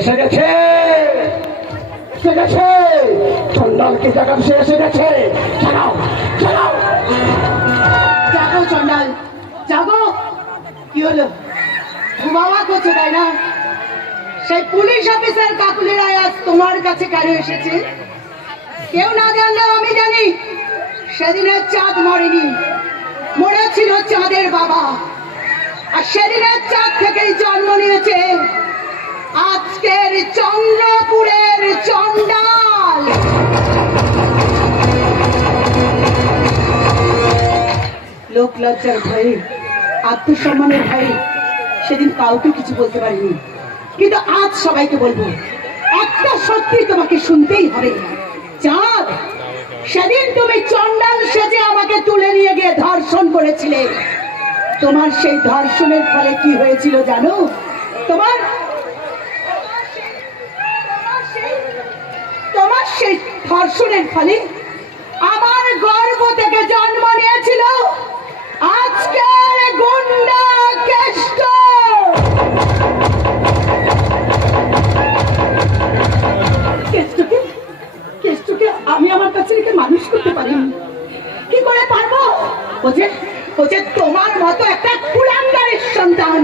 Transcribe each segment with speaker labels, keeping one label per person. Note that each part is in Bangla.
Speaker 1: এসে গেছে। এসে গেছে। চন্ডালকে জাগাম সে এসে গেছে? জানাও জানাও
Speaker 2: জাগো চন্ডাল জাগো কি হলো? ঘুমাওয়া করছ তাই না? সেই পুলিশ অফিসার কাকুলিরা আজ তোমার কাছে কেন এসেছে? কেউ না জানলেও আমি জানি সেদিনের চাঁদ মরেনি। মরেছিল চাঁদের বাবা। আর সেদিনের চাঁদ থেকেই জন্ম নিয়েছে আজকের চন্দ্রপুরের চন্ডাল লোক লজ্জার ভয়ে, আত্মসম্মানের ভয়ে সেদিন কাউকে কিছু বলতে পারিনি। কিন্তু আজ সবাইকে বলব, একটা সত্যি তোমাকে শুনতেই হবে। চাঁদ, সেদিন তুমি চন্ডাল সেজে আমাকে তুলে নিয়ে গিয়ে ধর্ষণ করেছিলে। তোমার সেই ধর্ষণের ফলে কি হয়েছিল জানো? তোমার তোমার সেই ধর্ষণের ফলে আমার গর্ভ থেকে জন্ম নিয়েছিল আজকের গুন্ডা আমি আমার কাছে রেখে মানুষ করতে পারি কি করে পারব? ও যে তোমার মতো একটা কুলাঙ্গারের সন্তান।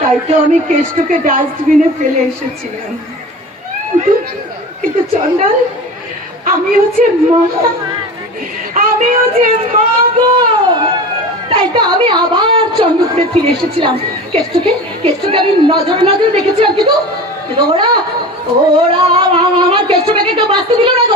Speaker 2: তাই তো আমি কেষ্টকে ডাস্টবিনে ফেলে এসেছিলাম। কিন্তু কিন্তু চন্ডাল আমি হচ্ছে মা। আমি হচ্ছে মা গো। তাই তো আমি আবার চন্দ্রপুরে ফিরে এসেছিলাম। কেষ্টকে কেষ্টকে আমি নজর নজর দেখেছিলাম কিন্তু কিন্তু ওরা ওরা আমার কেষ্টটাকে কেউ বাঁচতে দিল না গো।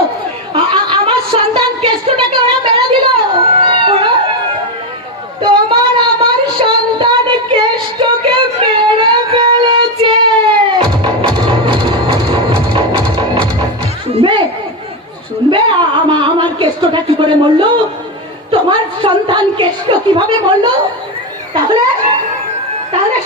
Speaker 2: শুনবে? আমার কেষ্টটা কি করে মরলো? তোমার সন্তান কেষ্ট কীভাবে মরলো? তাহলে তাহলে